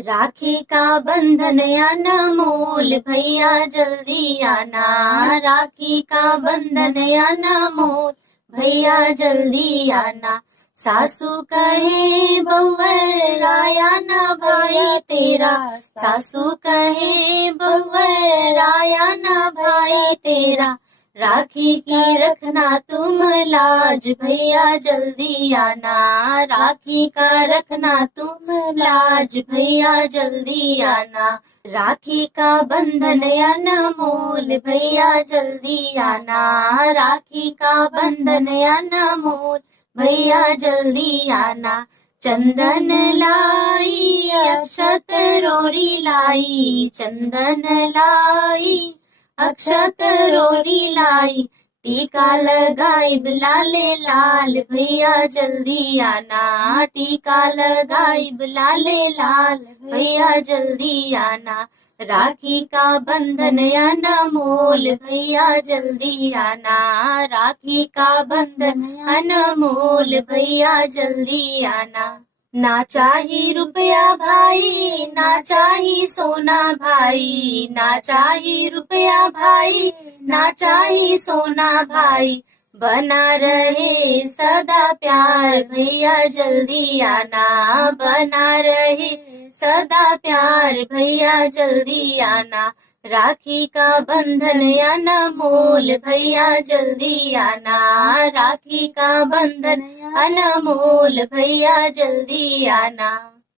राखी का बंधन अनमोल भैया जल्दी आना। राखी का बंधन अनमोल भैया जल्दी आना। सासू कहे बहुवर आया ना भाई तेरा। सासू कहे बहुवर आया ना भाई तेरा। राखी की रखना तुम लाज भैया जल्दी आना। राखी का रखना तुम लाज भैया जल्दी आना। राखी का बंधन अनमोल भैया जल्दी आना। राखी का बंधन अनमोल भैया जल्दी आना। चंदन लाई अक्षत रोरी लाई। चंदन लाई अक्षत रोरी लाई। टीका लगाई लाले लाल भैया जल्दी आना। टीका लगाई लाले लाल भैया जल्दी आना। राखी का बंधन अनमोल भैया जल्दी आना। राखी का बंधन अनमोल भैया जल्दी आना। ना चाही रुपया भाई ना चाही सोना भाई। ना चाही रुपया भाई ना चाही सोना भाई। बना रहे सदा प्यार भैया जल्दी आना। बना रहे सदा प्यार भैया जल्दी आना। राखी का बंधन अनमोल भैया जल्दी आना। राखी का बंधन अनमोल भैया जल्दी आना।